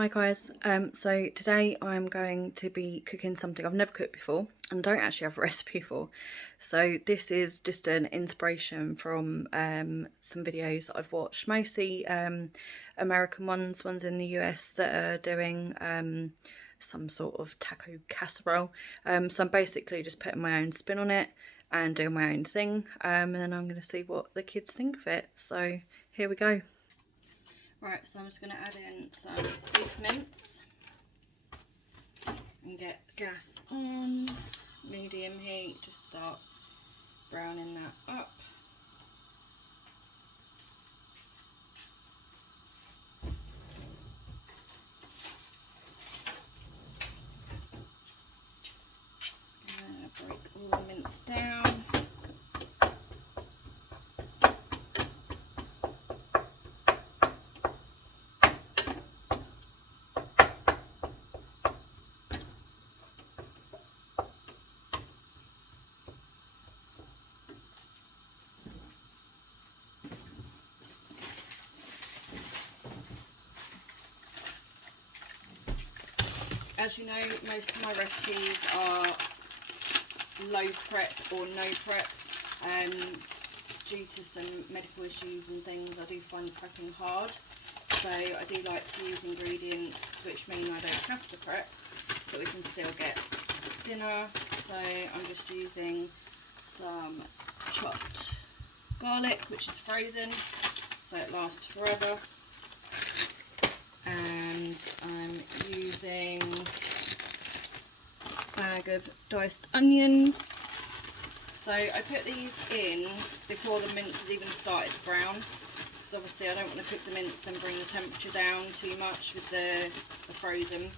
Hi guys, so today I'm going to be cooking something I've never cooked before and don't actually have a recipe for. So this is just an inspiration from some videos that I've watched, mostly American ones in the US that are doing some sort of taco casserole. So I'm basically just putting my own spin on it and doing my own thing, and then I'm going to see what the kids think of it. So here we go. Right, so I'm just going to add in some beef mince and get gas on medium heat, just start browning that up. Just going to break all the mince down. As you know, most of my recipes are low prep or no prep. Due to some medical issues and things, I do find prepping hard. So I do like to use ingredients which mean I don't have to prep, so we can still get dinner. So I'm just using some chopped garlic, which is frozen, so it lasts forever. And I'm using a bag of diced onions. So I put these in before the mince has even started to brown, because obviously I don't want to cook the mince and bring the temperature down too much with the frozen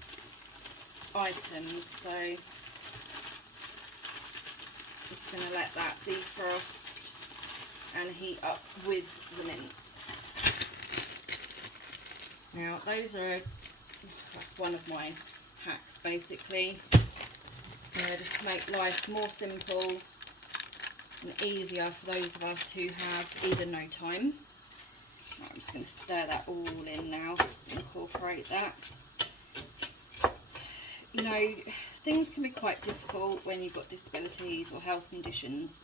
items. So just going to let that defrost and heat up with the mince. Now that's one of my hacks basically, just to make life more simple and easier for those of us who have either no time. Right, I'm just going to stir that all in now, just incorporate that. You know, things can be quite difficult when you've got disabilities or health conditions,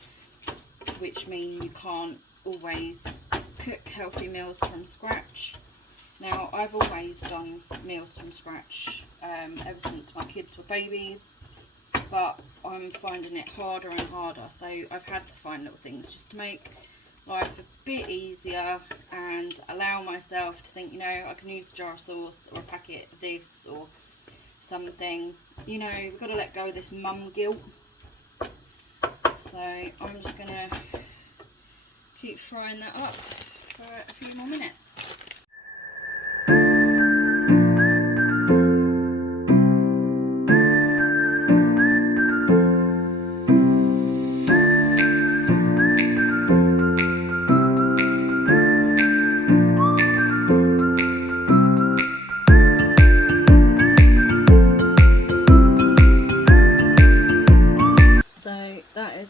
which mean you can't always cook healthy meals from scratch. Now, I've always done meals from scratch ever since my kids were babies, but I'm finding it harder and harder, so I've had to find little things just to make life a bit easier and allow myself to think, you know, I can use a jar of sauce or a packet of this or something. You know, we've got to let go of this mum guilt. So I'm just going to keep frying that up for a few more minutes.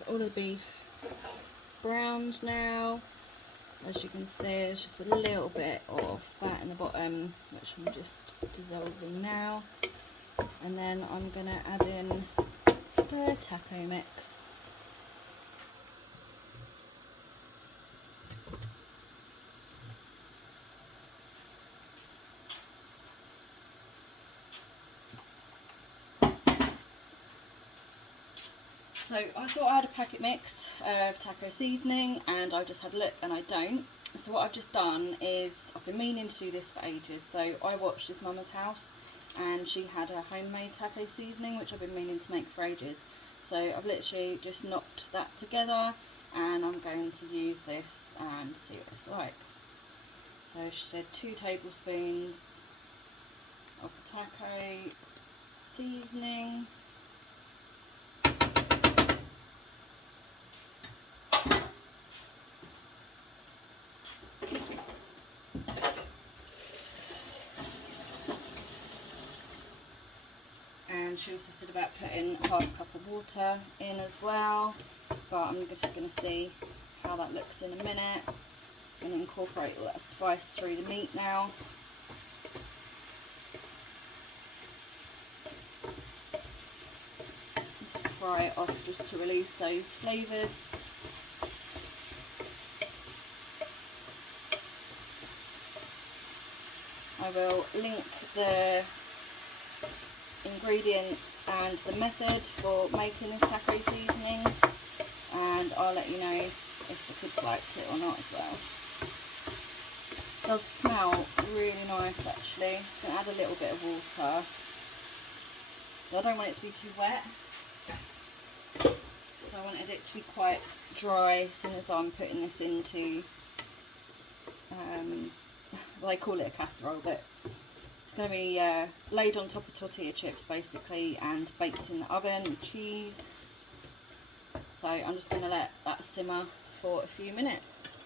All the beef browned now. As you can see, there's just a little bit of fat in the bottom, which I'm just dissolving now. And then I'm going to add in the taco mix. So I thought I had a packet mix of taco seasoning, and I just had a look and I don't. So what I've just done is, I've been meaning to do this for ages, so I watched this Mama's House and she had a homemade taco seasoning which I've been meaning to make for ages. So I've literally just knocked that together and I'm going to use this and see what it's like. So she said 2 tablespoons of the taco seasoning. And she also said about putting a half cup of water in as well, but I'm just going to see how that looks in a minute. Just going to incorporate all that spice through the meat now. fry it off just to release those flavours. I will link the ingredients and the method for making this taco seasoning, and I'll let you know if the kids liked it or not as well. It does smell really nice actually. I'm just going to add a little bit of water. I don't want it to be too wet, so I wanted it to be quite dry as soon as I'm putting this into, well, they call it a casserole, but it's going to be laid on top of tortilla chips basically and baked in the oven with cheese. So I'm just going to let that simmer for a few minutes.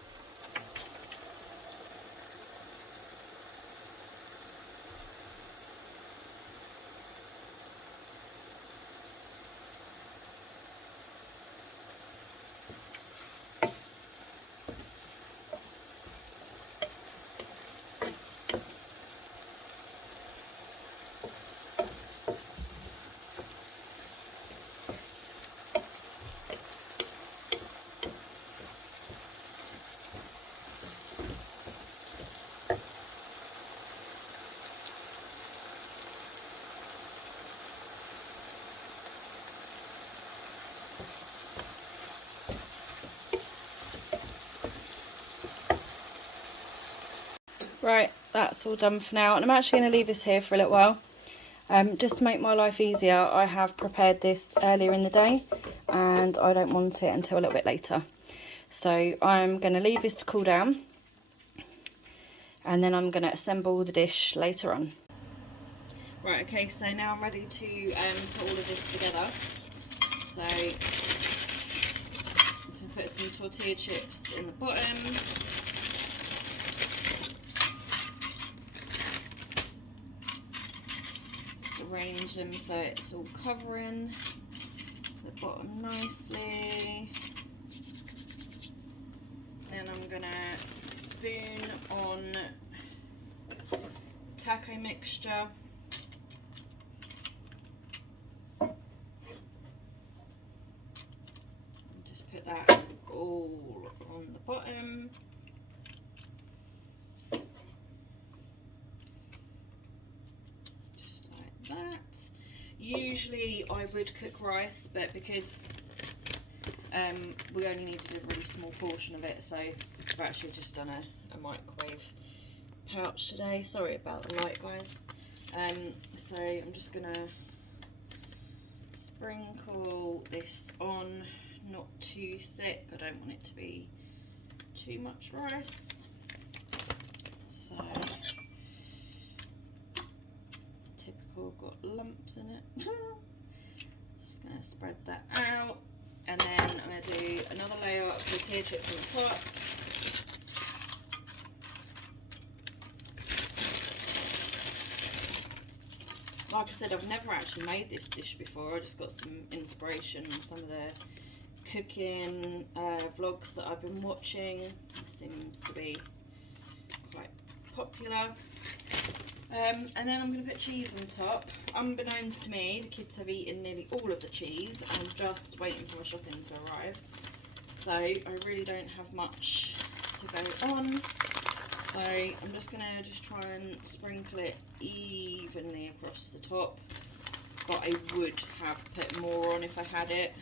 Right, that's all done for now, and I'm actually going to leave this here for a little while. Just to make my life easier, I have prepared this earlier in the day and I don't want it until a little bit later. So I'm going to leave this to cool down and then I'm going to assemble the dish later on. Right, okay, so now I'm ready to put all of this together. So I'm going to put some tortilla chips in the bottom. Arrange them so it's all covering the bottom nicely. Then I'm gonna spoon on taco mixture. Just put that all on the bottom. That. Usually I would cook rice, but because we only needed a really small portion of it, so I've actually just done a microwave pouch today. Sorry about the light, guys. So I'm just gonna sprinkle this on, not too thick. I don't want it to be too much rice. So got lumps in it. Just going to spread that out, and then I'm going to do another layer of tortilla chips on the top. Like I said, I've never actually made this dish before. I just got some inspiration from some of the cooking vlogs that I've been watching. It seems to be quite popular. And then I'm going to put cheese on top. Unbeknownst to me, the kids have eaten nearly all of the cheese. I'm just waiting for my shopping to arrive. So I really don't have much to go on. So I'm just going to try and sprinkle it evenly across the top. But I would have put more on if I had it.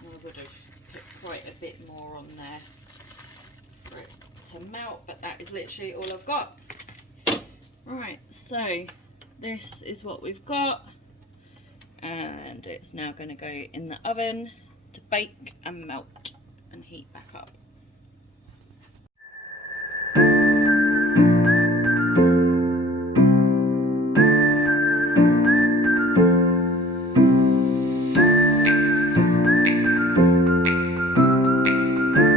I would have put quite a bit more on there for it to melt, but that is literally all I've got. Right, so this is what we've got, and it's now going to go in the oven to bake and melt and heat back up.